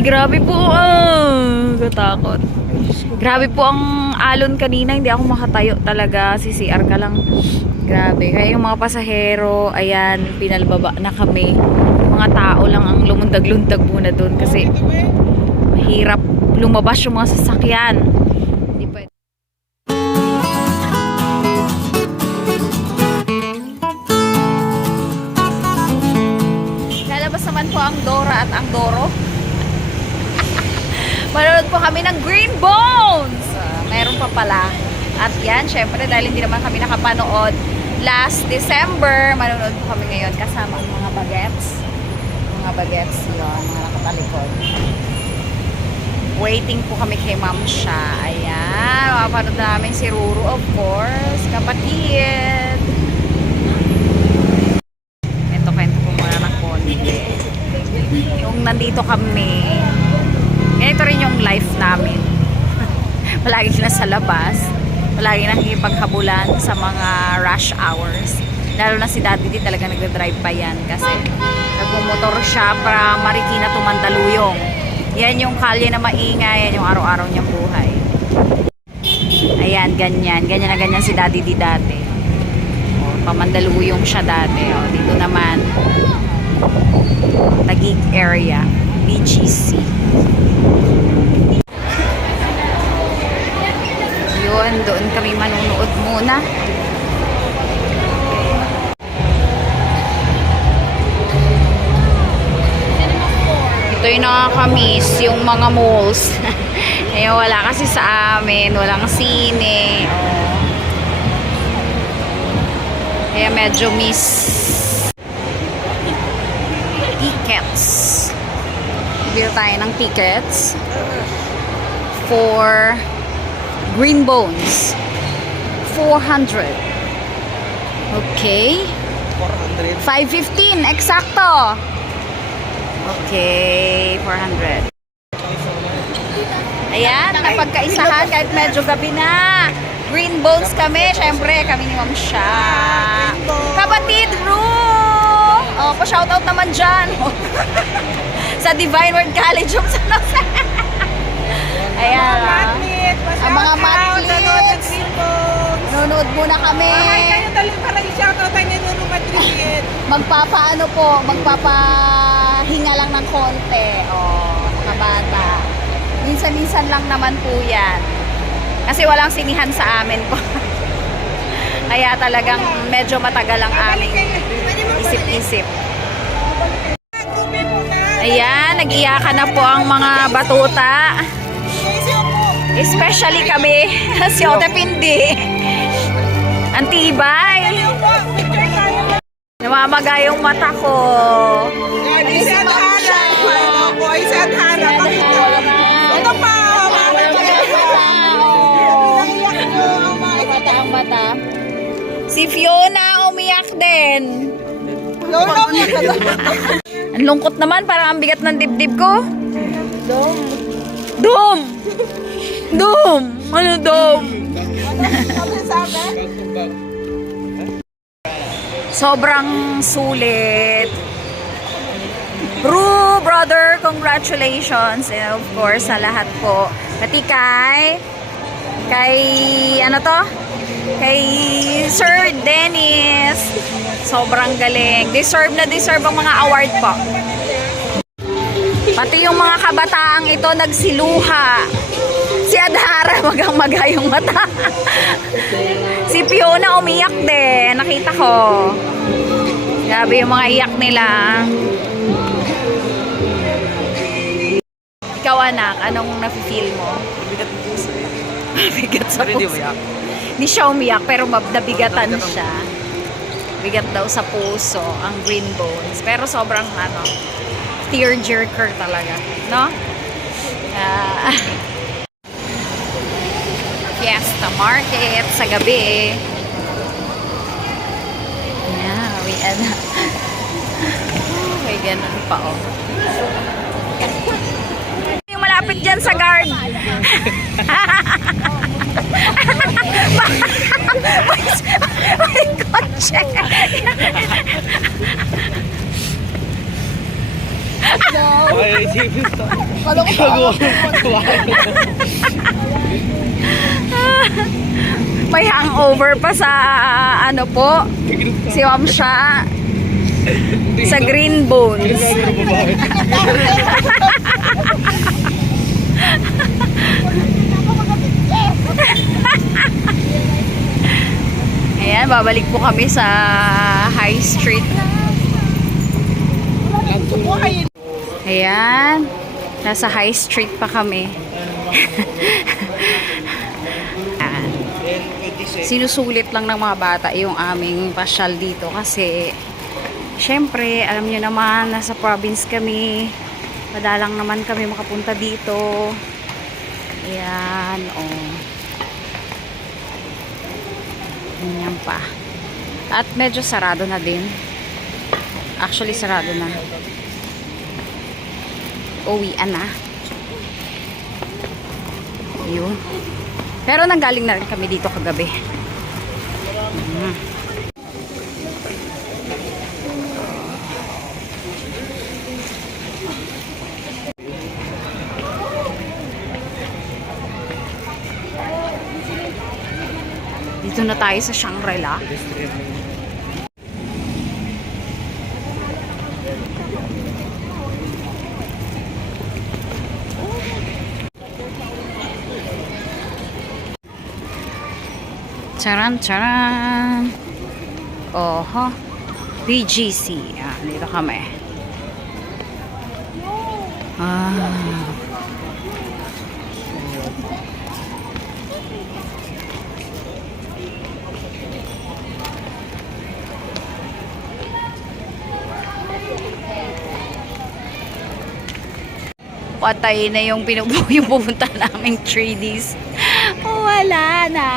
grabe po. Ah, katakot. Grabe po ang alon kanina. Hindi ako makatayo talaga. CCR ka lang. Grabe. Kaya yung mga pasahero, ayan, pinalbaba na kami. Mga tao lang ang lumundag-lundag muna doon kasi mahirap lumabas yung mga sasakyan. Lalabas naman po ang Dora at ang Doro. Manonood po kami ng Green Bones. Ah, meron pa pala. At yan, syempre, dahil hindi naman kami nakapanood last December, manonood po kami ngayon kasama ang mga bagets. Mga bagets yun, mga nakatalikod. Waiting po kami kay Ma'am siya. Ayan, mapapanood namin si Ruru, of course. Kapatid. Ito, kwento ko muna ng konti. Yung nandito kami, ganito rin yung life namin. Palagi nasa labas. Palagi nakikipaghabulan sa mga rush hours. Lalo na si Daddy di talaga nagda-drive pa yan kasi nagmumotor siya para Marikina to Mandaluyong. Yan yung kalye na maingay, yan yung araw-araw niyang buhay. Ayan, ganyan. Ganyan na ganyan si Daddy di dati. O, pamandaluyong siya dati. O, dito naman, Taguig area, BGC. Yun, doon kami manunood muna. Ito yung nakakamiss, yung mga malls. eh, wala kasi sa amin, walang sine. Kaya medyo miss tickets. Bili tayo ng tickets for Green Bones. 400. Okay. 400. 515, eksakto. Okay, 400. Ayan, napagkaisahan kahit medyo gabi na. Green Bones kami, syempre kami ni Ma'am Sha. Kapatid Ru! Oh, pa-shoutout naman dyan. Sa Divine Word College of San Jose. Ayan. ah. Ang mga matlits. Nanonood muna kami. Ay, kayo talagang para i-shoutout doon ng Madrid. magpapaano po, magpapahinga lang ng konti. Oh, mga bata. Minsan-minsan lang naman po yan. Kasi walang sinihan sa amin po. Kaya talagang medyo matagal ang aming isip-isip. Ayan, nag-iyakan na po ang mga batuta. Especially kami, si Ote Pindi. Ang tibay. Namamaga yung mata ko. Isa at Hana. Ako, isa at Hana. Pakita. Ito pa. Mata ang mata. Si Fiona umiyak din. Ang lungkot naman, parang ang bigat ng dibdib ko. Dom. Dom! Dom! Ano dom? Sobrang sulit. Ru, brother, congratulations. And of course, sa lahat po. Pati kay, kay, ano to? Kay Sir Dennis. Sobrang galing. Deserve na deserve ang mga award po. Pati yung mga kabataang ito nagsiluha. Si Adhara magang-maga yung mata. si Fiona umiyak din. Nakita ko. Grabe yung mga iyak nila. Ikaw anak, anong nafe-feel mo? Bigat ng puso. Bigat sa puso. Hindi siya umiyak pero nabigatan siya. Bigat daw sa puso ang green bones. Pero sobrang ano, tearjerker talaga. No? Ah. Fiesta Market sa gabi. Yeah, we ano. May ganun pa oh. Yung malapit dyan sa guard. may, kotse. Ay, isipin to. Kala ko May hangover pa sa ano po, si Ma'am sa Green Bones. Ayan, babalik po kami sa High Street. Ayan, nasa High Street pa kami. Sinusulit lang ng mga bata yung aming pasyal dito kasi syempre, alam nyo naman, nasa province kami. Madalang naman kami makapunta dito. Ayan, oh. Ganyan pa. At medyo sarado na din. Actually, sarado na. Uwian na. Yun. Pero nanggaling na rin kami dito kagabi. Mm. Na tayo sa Shangri-La. Charan, charan. Oho. BGC. Ah, dito kami. Ah. Patay na yung pinubu yung pupunta naming 3Ds. Wala na.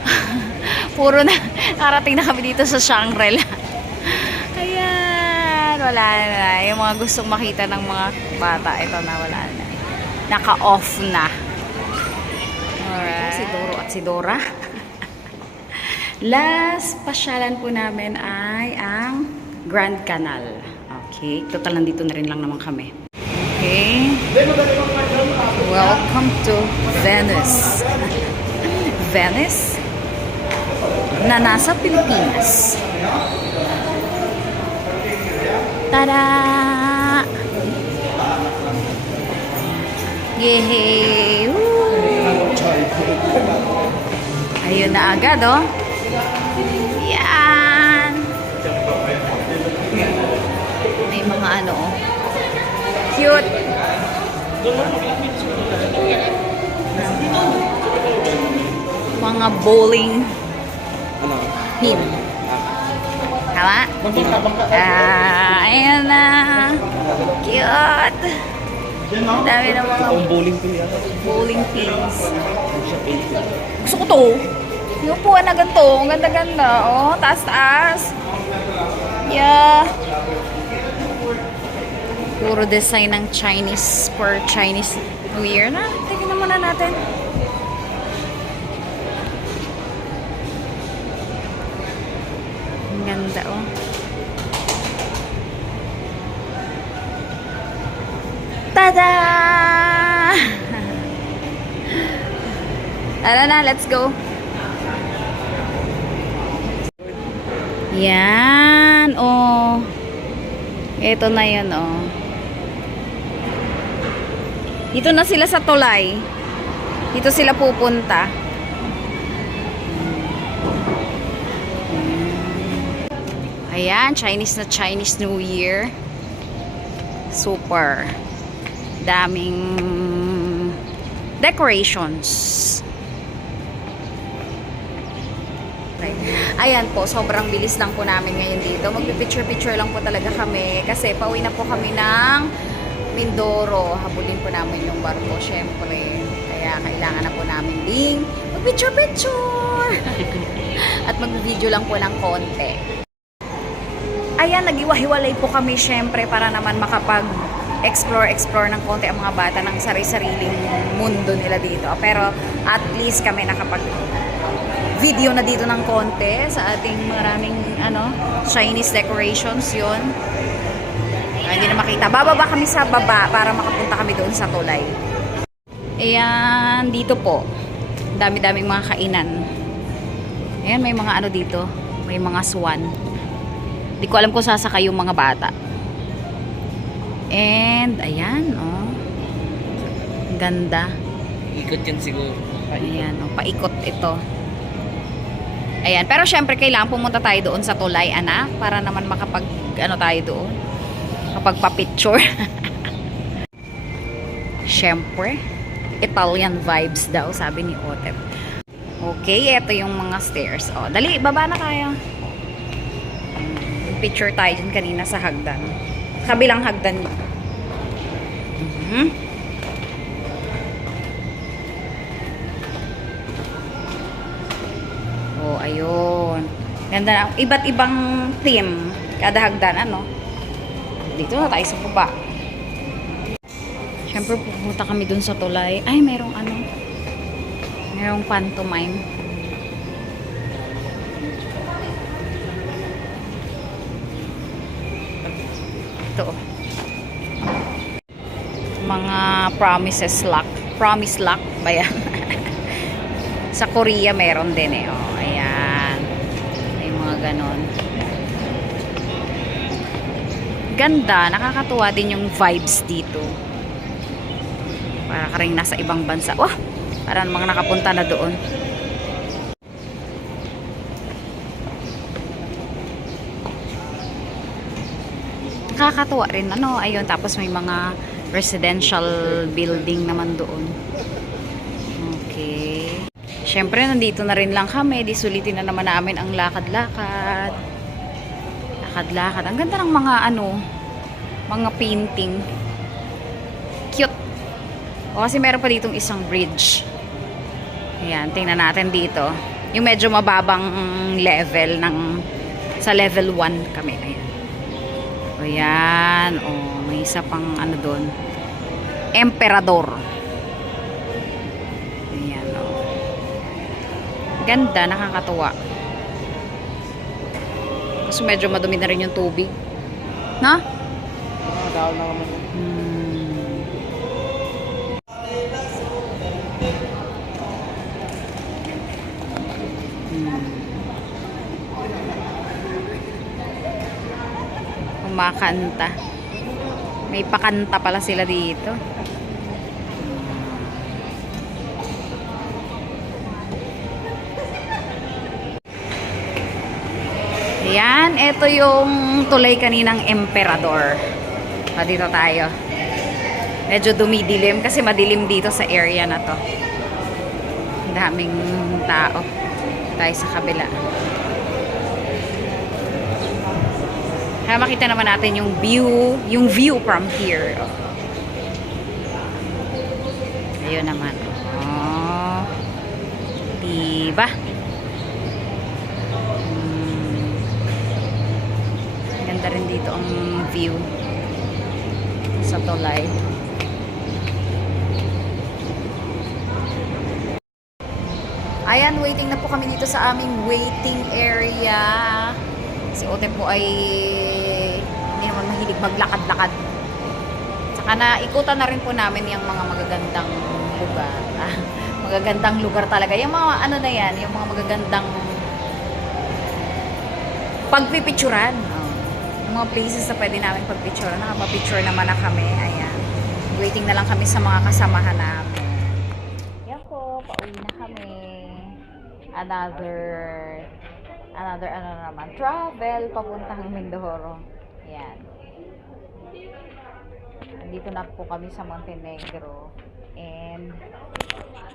Puro na, narating na kami dito sa Shangri-La. Ayan, wala na. Yung mga gustong makita ng mga bata, ito na, wala na. Naka-off na. Alright. Si Doro at si Dora. Last pasyalan po namin ay ang Grand Canal. Okay, total nandito na rin lang naman kami. Okay. Welcome to Venice. Venice? na nasa Pilipinas. Tada! Yehey! Ayun na agad, oh. Yan! May mga ano, oh. Cute! Mga bowling Ano? pin. Tama? Ah, ayan na. Cute. Dami ng mga bowling pins. Gusto ko to. Yung upuan na ganito. Ang ganda-ganda. Oh, taas-taas. Yeah. Puro design ng Chinese for Chinese New Year na. Tingnan muna natin. Ang ganda oh. Tada! Tara na, let's go. Yan, oh. Ito na yun, oh. Dito na sila sa tulay. Dito sila pupunta. Ayan, Chinese na Chinese New Year. Super. Daming decorations. Okay. Ayan po, sobrang bilis lang po namin ngayon dito. Magpipicture-picture lang po talaga kami kasi pauwi na po kami ng Mindoro. Habulin po namin yung barko, syempre. Kaya kailangan na po namin ding magpicture-picture. At mag-video lang po ng konti. Ayan, nag-iwahiwalay po kami syempre para naman makapag explore-explore ng konti ang mga bata ng sari-sariling mundo nila dito. Pero at least kami nakapag video na dito ng konti sa ating maraming ano, Chinese decorations yon Ah, hindi na makita. Bababa kami sa baba para makapunta kami doon sa tulay. Ayan, dito po. Dami-daming mga kainan. Ayan, may mga ano dito. May mga swan. Hindi ko alam kung sasakay yung mga bata. And, ayan, oh. Ganda. Ikot yan siguro. Ayan, oh, paikot ito. Ayan, pero syempre kailangan pumunta tayo doon sa tulay, anak, para naman makapag, ano tayo doon, kapag pa-picture. syempre, Italian vibes daw, sabi ni Otep. Okay, ito yung mga stairs. O, dali, baba na tayo. Hmm, Picture tayo dyan kanina sa hagdan. Kabilang hagdan yun. Mhm. Ayun. Ganda na. Iba't ibang theme. Kada hagdan, ano? Dito na tayo sa baba. Siyempre, pupunta kami dun sa tulay. Ay, merong ano. Merong pantomime. Ito. Mga promises lock. Promise lock ba yan? Sa Korea meron din eh. Oh, ganon. Ganda. Nakakatuwa din yung vibes dito. Para ka rin nasa ibang bansa. Wah! Para namang nakapunta na doon. Nakakatuwa rin. Ano, ayun. Tapos may mga residential building naman doon. Siyempre, nandito na rin lang kami. Di sulitin na naman namin ang lakad-lakad. Lakad-lakad. Ang ganda ng mga ano, mga painting. Cute. O, kasi meron pa ditong isang bridge. Ayan, tingnan natin dito. Yung medyo mababang level ng sa level 1 kami. Ayan. O yan. O, may isa pang ano doon. Emperador. Ganda, nakakatuwa. Kasi medyo madumi na rin yung tubig. Na? Tao na naman. Hmm. Hmm. Kumakanta. May pakanta pala sila dito. Yan, ito yung tulay kaninang emperador. O, dito tayo. Medyo dumidilim kasi madilim dito sa area na to. Daming tao. Tayo sa kabila. Kaya makita naman natin yung view, yung view from here. Ayun naman. Oh. Diba? Hmm. Ganda rin dito ang view sa tulay. Ayan, waiting na po kami dito sa aming waiting area. Si Ote po ay hindi naman mahilig maglakad-lakad. Saka na ikutan na rin po namin yung mga magagandang lugar. Magagandang lugar talaga. Yung mga ano na yan, yung mga magagandang pagpipicturan. Mga places na pwede namin pagpicturan. Nakapapicture naman na kami. Ayan. Waiting na lang kami sa mga kasamahan namin. Yan po, pauwi na kami. Another, another ano na naman, travel papuntang Mindoro. Ayan. Nandito na po kami sa Montenegro. And,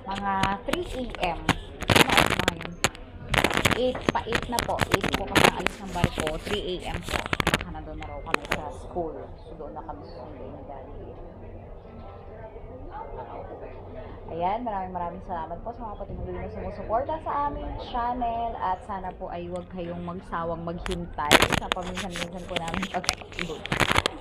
mga 3 a.m. Ano na ngayon? 8 pa 8 na po. 8 po ang alis ng barko. 3 a.m. po. Doon na raw kami sa school. So doon na kami susunduin ni Daddy. Ayan, maraming maraming salamat po sa mga patuloy na sumusuporta sa aming channel at sana po ay huwag kayong magsawang maghintay sa paminsan-minsan po namin pag-upload.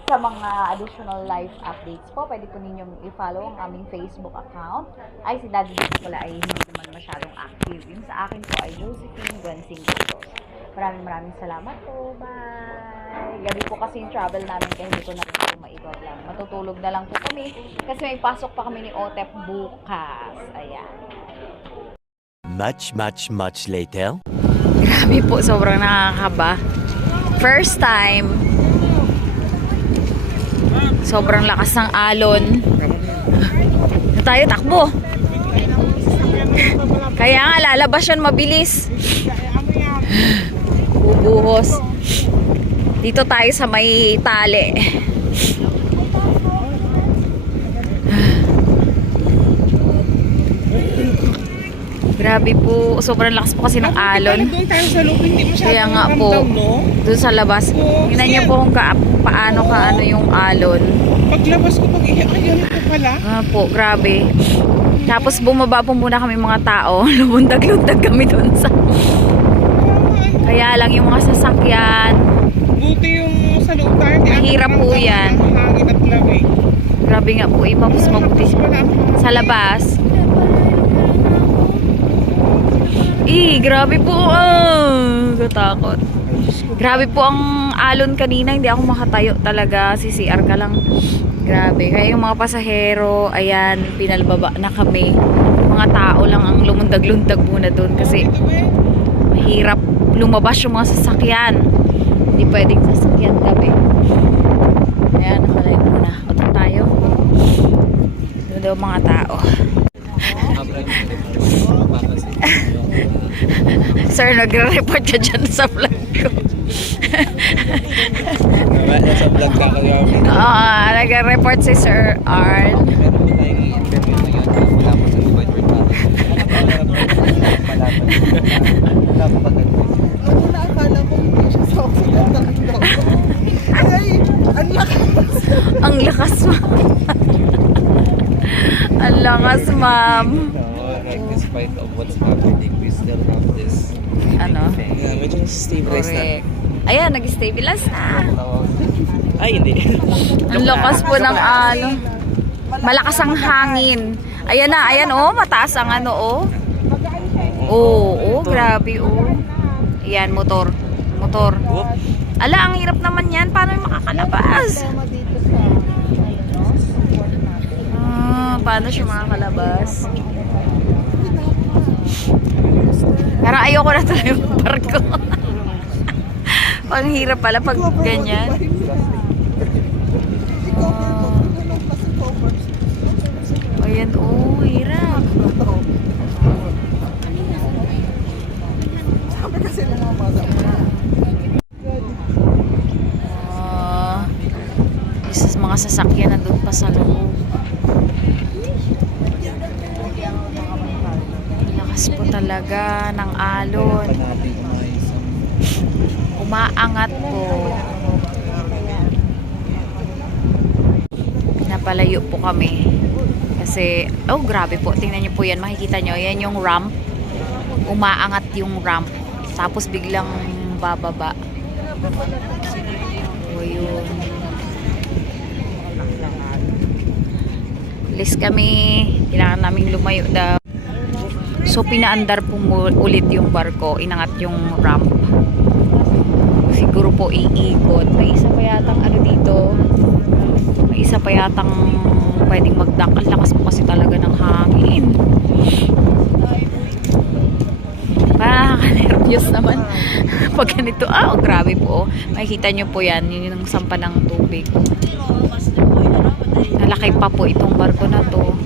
Sa mga additional live updates po, pwede po ninyong i-follow ang aming Facebook account. Ay, si Daddy Dito pala ay hindi naman masyadong active. Yung sa akin po ay Josephine Guansing Santos. Maraming maraming salamat po. Bye! Gabi po kasi yung travel namin kaya hindi ko na rin maiba lang. Matutulog na lang po kami kasi may pasok pa kami ni Otep bukas. Ayan. Much, much, much later. Grabe po, sobrang nakakaba. First time, sobrang lakas ng alon. Na tayo takbo. Kaya nga, lalabas yan mabilis. Bubuhos. Dito tayo sa may tali. Grabe po, sobrang lakas po kasi ng alon. Doon tayo sa loob, hindi masyadong Kaya nga po, no? doon sa labas. Tingnan niyo po kung ka, paano ka ano yung alon. Paglabas ko, pag iyak, ay, ganito pala. Ah po, grabe. Tapos bumaba po muna kami mga tao. Lumundag-lundag kami doon sa... Kaya lang yung mga sasakyan. Buti yung sa loob tayo. Mahirap po yan. ng Hangin at lamig. Grabe nga po, iba mas mabuti sa labas. Eh, grabe po. Ah, katakot. Grabe po ang alon kanina. Hindi ako makatayo talaga. CCR ka lang. Grabe. Kaya yung mga pasahero, ayan, pinalbaba na kami. Mga tao lang ang lumundag-lundag muna doon kasi eh? mahirap lumabas yung mga sasakyan. Hindi pwedeng sasakyan gabi. Ayan, nakalive muna. Oto tayo. Doon daw mga tao. Sir, nagre-report ka dyan sa vlog ko. Nasa vlog ka kagabi. Ah, nagre-report si Sir Arn. Wala po sa Dubai Wala Ano na akala ko hindi siya sa Occidental daw. Ay, ang lakas. Ang lakas, ma'am. Ang lakas, ma'am. Like despite of what's happening, we still have this Ano? Yeah, medyo stabilize na. Ayan, nag-stabilize na. Ay, hindi. Ang lakas po ng ano. Malakas ang hangin. Ayan na, ayan oh, mataas ang ano oh. Oh, oh, grabe oh. Ayan, motor. Motor. Ala, ang hirap naman yan. Paano yung makakalabas? Ah, paano siya makakalabas? Parang ayoko na tuloy yung barko. Ang hirap pala pag ganyan. Oh. Ayan, oh, hirap. Sabi kasi ng mga bata. Ah, isa sa mga sasakyan nandun pa sa loob. Lakas po talaga ng alon. Umaangat po. Pinapalayo po kami. Kasi, oh grabe po. Tingnan niyo po yan. Makikita niyo. Yan yung ramp. Umaangat yung ramp. Tapos biglang bababa. O yun. Alis kami. Kailangan naming lumayo daw. So, pinaandar po ulit yung barko. Inangat yung ramp. Siguro po iikot. May isa pa yatang ano dito. May isa pa yatang pwedeng magdak. Ang lakas po kasi talaga ng hangin. Parang nakaka-nervyos naman. Pag ganito, ah, oh, grabe po. oh. Makikita nyo po yan. Yun yung sampa ng tubig. Nalaki pa po itong barko na to.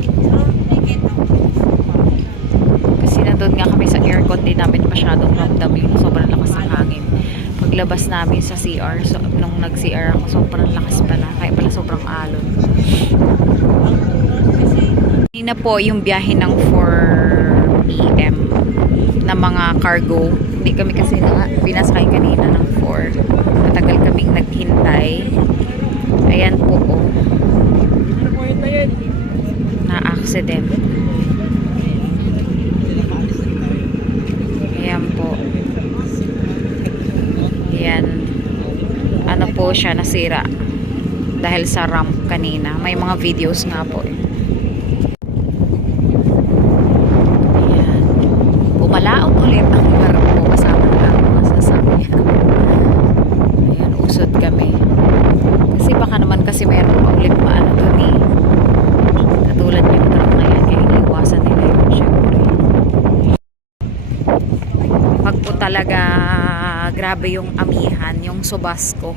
Kasi nandun nga kami sa aircon, di namin masyadong ramdam yung sobrang lakas ng hangin. Paglabas namin sa CR, so, nung nag-CR ako, sobrang lakas pala. Kaya pala sobrang alon. Kanina po yung biyahe ng 4 p.m. na mga cargo. Hindi kami kasi na, pinasakay kanina ng 4. Matagal kaming naghintay. Ayan po oh. Na-accident. Ayan po. Ayan. Ano po siya nasira. Dahil sa ramp kanina. May mga videos nga po eh. Ayan. Pumalaot ulit ang barko kasama ng mga sasakyan. Ayan, usod kami. Kasi baka naman kasi meron maano dun eh. Katulad yung truck na yan, kaya iniiwasan nila yun, syempre. Pag po talaga grabe yung amihan, yung subasco,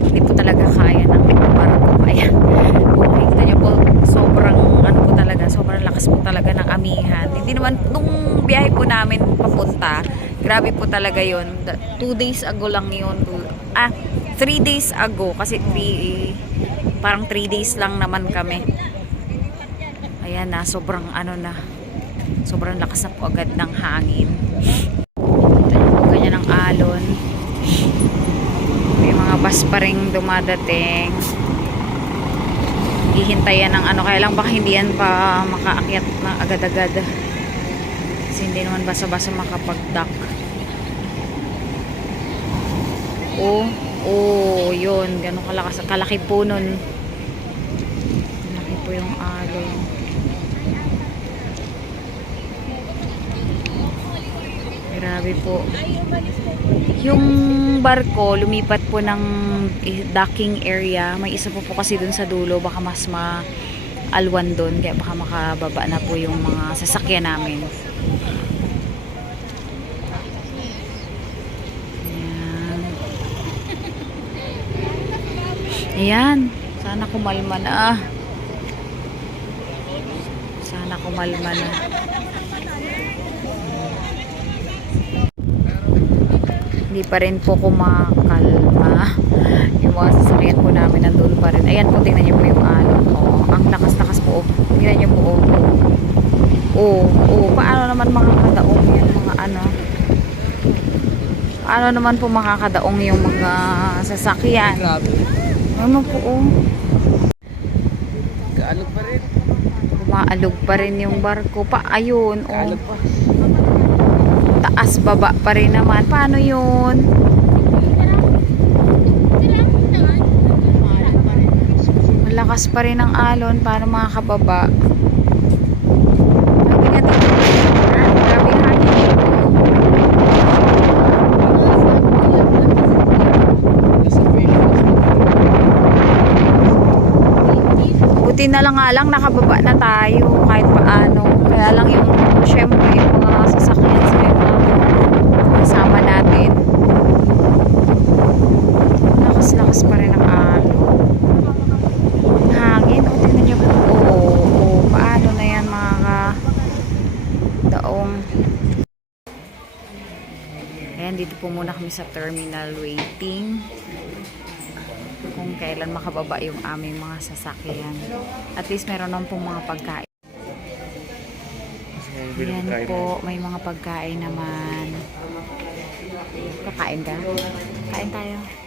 hindi po talaga kaya ng barko. Kaya kung makikita niyo po, sobrang ano po talaga, sobrang lakas po talaga ng amihan. Hindi naman, nung biyahe po namin papunta, grabe po talaga yun. Two days ago lang yun. Ah, three days ago. Kasi three, parang three days lang naman kami. Ayan na, sobrang ano na, sobrang lakas na po agad ng hangin. Ito yung ganyan ang alon. Bus pa rin dumadating. Hihintayan ng ano, kaya lang baka hindi yan pa makaakyat na agad-agad. Kasi hindi naman basa-basa makapag-dock. Oh, oh, yun. Ganun kalakas. Kalaki po nun. Malaki po yung alon. Grabe po. Yung barko, lumipat po ng eh, docking area. May isa po po kasi dun sa dulo. Baka mas ma alwan dun. Kaya baka makababa na po yung mga sasakyan namin. Ayan. Sana kumalma na. Sana kumalma na. Hindi pa rin po kumakalma. Yung mga sasakyan po namin nandun pa rin. Ayan po tingnan niyo po yung alon oh, ang lakas-lakas po. Oh. tingnan niyo po oh. oh, oh, paano naman makakadaong yung mga ano? Paano naman po makakadaong yung mga sasakyan? Ano po oh? Kaalog pa rin. umaalog pa rin yung barko pa. Ayun oh. Kaalog pa. Taas baba pa rin naman. Paano yun? Malakas pa rin ang alon para ang hangin. Buti na lang nga lang nakababa na tayo kahit paano kaya lang yung syempre yung mga sasakyan sa mga kasama natin lakas-lakas pa rin ang alon hangin o tingnan nyo po oo, oo, paano na yan mga daong ayan dito po muna kami sa terminal waiting kung kailan makababa yung aming mga sasakyan at least meron naman pong mga pagkain Ayan po, may mga pagkain naman. Kakain ka? Kain tayo.